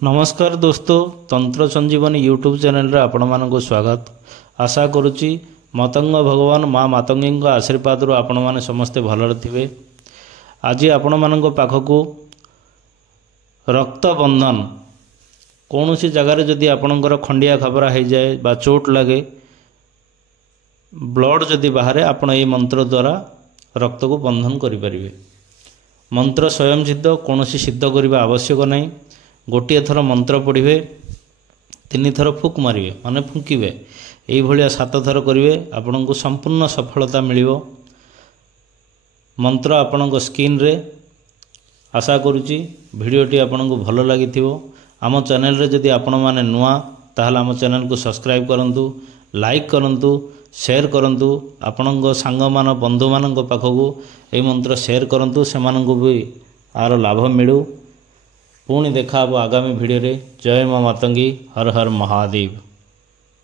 नमस्कार दोस्तों, तंत्र संजीवनी यूट्यूब चैनल रे आपण मानक स्वागत। आशा करुच्ची मतंग भगवान माँ मातंगी आशीर्वाद आपण मैंने समस्ते भलरे थे। आज आपण मानक पाखक रक्त बंधन कौन सी जगार जदि आपणकर खंडिया खबरा हो जाए बा चोट लगे ब्लड जदि बाहर आपण ये मंत्र द्वारा रक्त को बंधन करें। मंत्र स्वयं सिद्ध, कौन सिद्ध करने आवश्यक नहीं। गोटे थर मंत्र पढ़े, 3 थर फुक मारे माने फुंकवे, यही 7 थर करेंगे, आपण को संपूर्ण सफलता मिल। मंत्र आपण स्क्रीन रे आशा करुच्ची भिडटी आपन को भल लगी। आम चैनल रे जदि आपण माने नुआ ताहले आम चैनल को सब्सक्राइब करंतु, लाइक करंतु, शेयर करंतु। आपण सांग मान बंधु मान पाखक ये मंत्र शेयर करंतु, से मानकु भी आर लाभ मिलू। पुणी देखा आगामी भिडियो रे। जय माँ मातंगी, हर हर महादेव।